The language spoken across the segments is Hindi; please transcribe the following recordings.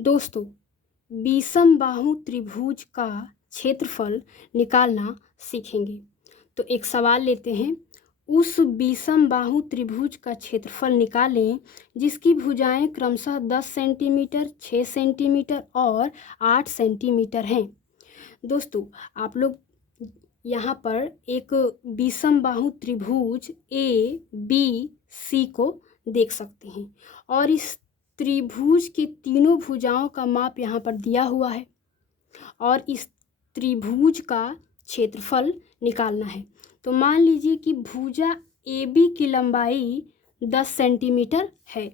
दोस्तों, विषमबाहु त्रिभुज का क्षेत्रफल निकालना सीखेंगे। तो एक सवाल लेते हैं। उस विषमबाहु त्रिभुज का क्षेत्रफल निकालें जिसकी भुजाएं क्रमशः 10 सेंटीमीटर, 6 सेंटीमीटर और 8 सेंटीमीटर हैं। दोस्तों, आप लोग यहाँ पर एक विषमबाहु त्रिभुज ABC को देख सकते हैं और इस त्रिभुज की तीनों भुजाओं का माप यहाँ पर दिया हुआ है और इस त्रिभुज का क्षेत्रफल निकालना है। तो मान लीजिए कि भुजा AB की लंबाई 10 सेंटीमीटर है,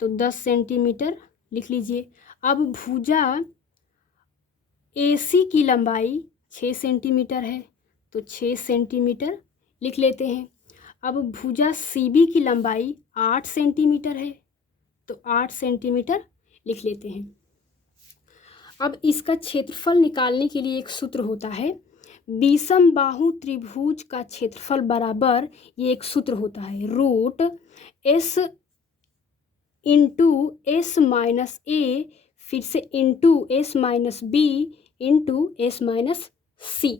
तो 10 सेंटीमीटर लिख लीजिए। अब भुजा AC की लंबाई 6 सेंटीमीटर है, तो 6 सेंटीमीटर लिख लेते हैं। अब भुजा CB की लंबाई 8 सेंटीमीटर है, तो 8 सेंटीमीटर लिख लेते हैं। अब इसका क्षेत्रफल निकालने के लिए एक सूत्र होता है। विषमबाहु त्रिभुज का क्षेत्रफल बराबर, ये एक सूत्र होता है, root S into S minus A, फिर से into S minus B into S minus C।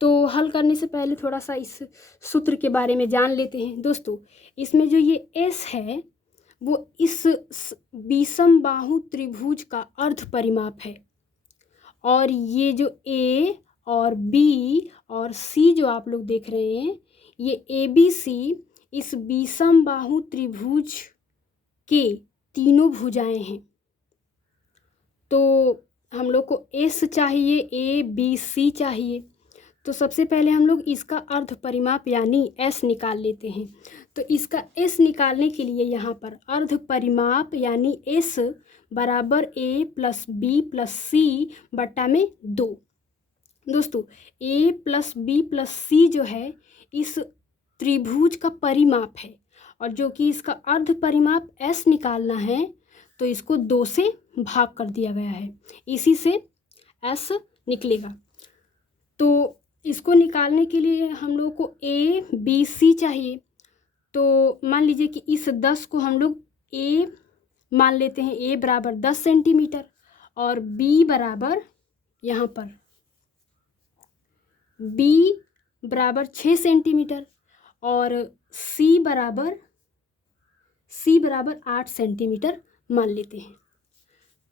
तो हल करने से पहले थोड़ा सा इस सूत्र के बारे में जान लेते हैं। दोस्तों, इसमें जो ये S है वो इस विषमबाहु त्रिभुज का अर्ध परिमाप है और ये जो A और B और C जो आप लोग देख रहे हैं, ये ABC इस विषमबाहु त्रिभुज के तीनों भुजाएं हैं। तो हम लोग को S चाहिए, ABC चाहिए। तो सबसे पहले हम लोग इसका अर्ध परिमाप यानी S निकाल लेते हैं। तो इसका S निकालने के लिए यहाँ पर अर्ध परिमाप यानी S बराबर A plus B plus C बट्टा में 2। दोस्तों, A plus B plus C जो है इस त्रिभुज का परिमाप है और जो कि इसका अर्ध परिमाप S निकालना है, तो इसको 2 से भाग कर दिया गया है, इसी से S निकलेगा। तो इसको निकालने के लिए हम लोग को ABC चाहिए। तो मान लीजिए कि इस 10 को हम लोग A मान लेते हैं, A बराबर 10 सेंटीमीटर और B बराबर यहाँ पर B बराबर 6 सेंटीमीटर और C बराबर 8 सेंटीमीटर मान लेते हैं।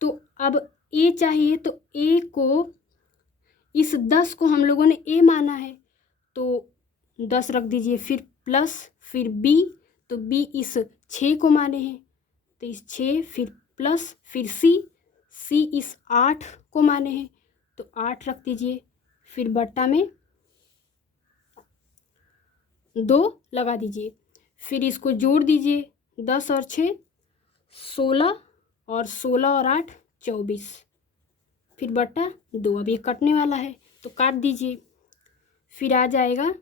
तो अब A चाहिए, तो A को, इस 10 को हम लोगों ने A माना है तो 10 रख दीजिए, फिर प्लस, फिर B, तो B इस 6 को माने हैं तो इस 6, फिर प्लस, फिर C इस 8 को माने हैं तो 8 रख दीजिए, फिर बट्टा में 2 लगा दीजिए, फिर इसको जोड़ दीजिए, 10 और 6 16 और 16 और 8 24, फिर बट्टा 2। अब ये कटने वाला है तो काट दीजिए, फिर आ जाएगा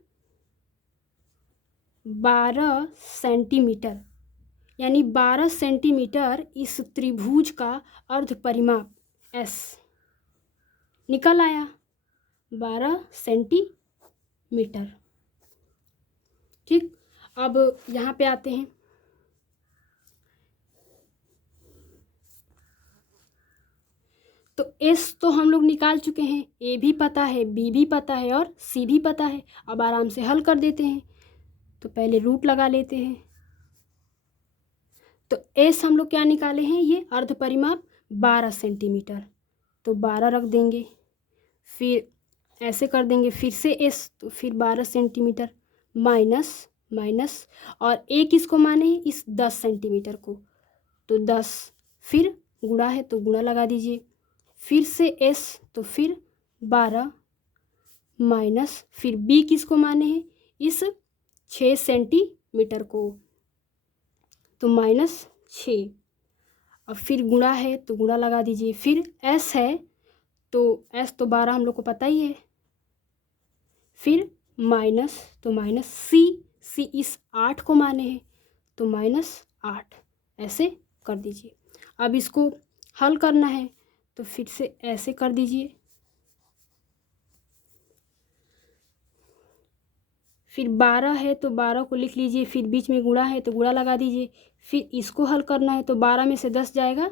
12 सेंटीमीटर, यानी 12 सेंटीमीटर इस त्रिभुज का अर्ध परिमाप S निकल आया, 12 सेंटीमीटर। ठीक, अब यहाँ पे आते हैं। तो S तो हम लोग निकाल चुके हैं, A भी पता है, B भी पता है और C भी पता है। अब आराम से हल कर देते हैं। तो पहले रूट लगा लेते हैं। तो S हम लोग क्या निकाले हैं, ये अर्ध परिमाप 12 सेंटीमीटर, तो 12 रख देंगे, फिर ऐसे कर देंगे, फिर से S, तो फिर 12 सेंटीमीटर माइनस माइनस, और A किसको माने हैं, इस 10 सेंटीमीटर को, तो 10, फिर गुणा है तो गुणा लगा दीजिए, फिर से S, तो फिर 12 माइनस, फिर B किसको माने हैं, इस 6 सेंटीमीटर को, तो माइनस 6, अब फिर गुणा है तो गुणा लगा दीजिए, फिर S है तो S तो 12 हम लोग को पता ही है, फिर माइनस, तो माइनस C इस 8 को माने हैं तो माइनस 8, ऐसे कर दीजिए। अब इसको हल करना है तो फिर से ऐसे कर दीजिए, फिर 12 है तो 12 को लिख लीजिए, फिर बीच में गुणा है तो गुणा लगा दीजिए, फिर इसको हल करना है तो 12 में से 10 जाएगा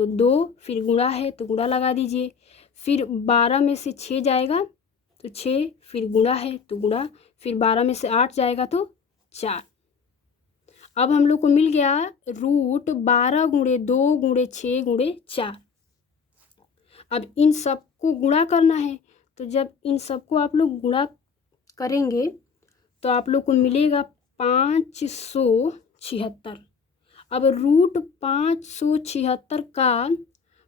तो 2, फिर गुणा है तो गुणा लगा दीजिए। फिर 12 में से 6 जाएगा तो 6, फिर गुणा है तो गुणा, फिर 12 में से 8 जाएगा तो 4। अब हम लोग को मिल गया रूट 12 गुणे 2 गुणे 6 गुणे 4। अब इन सब को गुणा करना है, तो जब इन सबको आप लोग गुणा करेंगे तो आप लोग को मिलेगा 576। अब रूट 576 का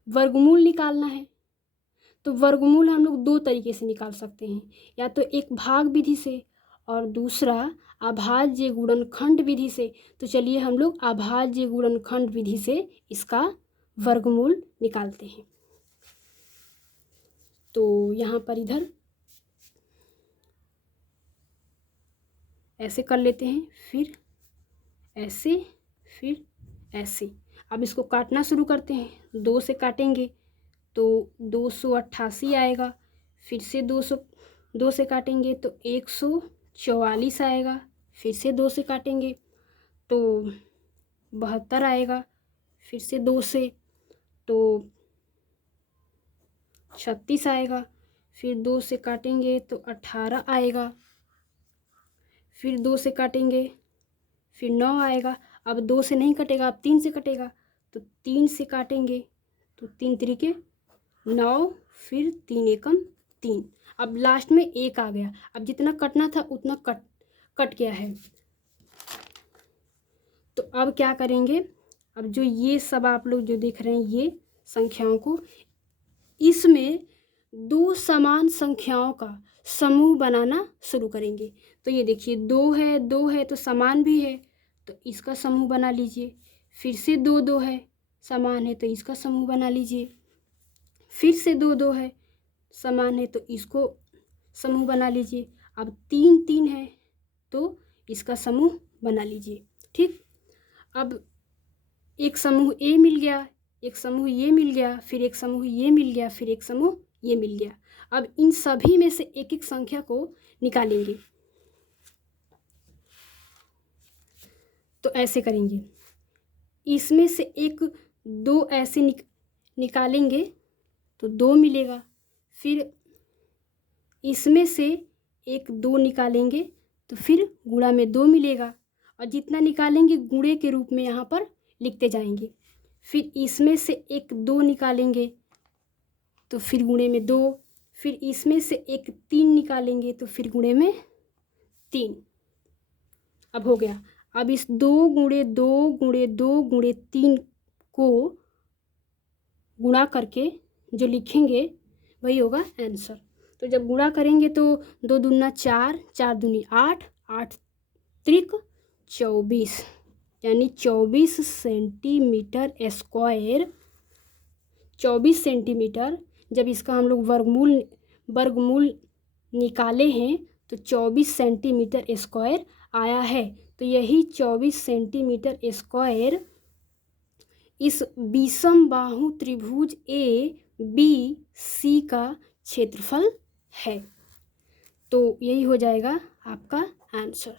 वर्गमूल निकालना है, तो वर्गमूल हम लोग 2 तरीके से निकाल सकते हैं, या तो एक भाग विधि से और दूसरा अभाज्य गुणनखंड विधि से। तो चलिए हम लोग अभाज्य गुणनखंड विधि से इसका वर्गमूल निकालते हैं। तो यहाँ पर इधर ऐसे कर लेते हैं, फिर ऐसे, फिर ऐसे। अब इसको काटना शुरू करते हैं। 2 से काटेंगे तो 288 आएगा, फिर से 2 से काटेंगे तो 144 आएगा, फिर से 2 से काटेंगे तो 72 आएगा, फिर से 2 से तो 36 आएगा, फिर 2 से काटेंगे तो 18 आएगा, फिर 2 से काटेंगे फिर 9 आएगा। अब 2 से नहीं कटेगा, अब 3 से कटेगा, तो 3 से काटेंगे तो 3 त्रिके 9, फिर 3 एकम 3। अब लास्ट में 1 आ गया। अब जितना कटना था उतना कट गया है। तो अब क्या करेंगे, अब जो ये सब आप लोग जो देख रहे हैं ये संख्याओं को, इसमें 2 समान संख्याओं का समूह बनाना शुरू करेंगे। तो ये देखिए 2 है तो समान भी है, तो इसका समूह बना लीजिए। फिर से 2 है, समान है तो इसका समूह बना लीजिए। फिर से 2 है, समान है तो इसको समूह बना लीजिए। अब 3 है तो इसका समूह बना लीजिए। ठीक, अब एक समूह ए मिल गया, एक समूह ये मिल गया, फिर एक समूह ये मिल गया, फिर एक समूह ये मिल गया। अब इन सभी में से एक एक संख्या को निकालेंगे। तो ऐसे करेंगे, इसमें से 1 2 ऐसे निकालेंगे तो 2 मिलेगा। फिर इसमें से 1 2 निकालेंगे तो फिर गुणा में 2 मिलेगा, और जितना निकालेंगे गुणे के रूप में यहाँ पर लिखते जाएंगे। फिर इसमें से 1 2 निकालेंगे तो फिर गुणे में 2, फिर इसमें से 1 3 निकालेंगे तो फिर गुणे में 3। अब हो गया। अब इस 2 गुणे 2 गुणे 2 गुणे 3 को गुणा करके जो लिखेंगे वही होगा आंसर। तो जब गुणा करेंगे तो 2 दूना 4, 4 दूनी 8, 8 त्रिक 24, यानी 24 सेंटीमीटर स्क्वायर। 24 सेंटीमीटर, जब इसका हम लोग वर्गमूल निकाले हैं तो 24 सेंटीमीटर स्क्वायर आया है। तो यही 24 सेंटीमीटर स्क्वायर इस विषम बाहु त्रिभुज ABC का क्षेत्रफल है। तो यही हो जाएगा आपका आंसर।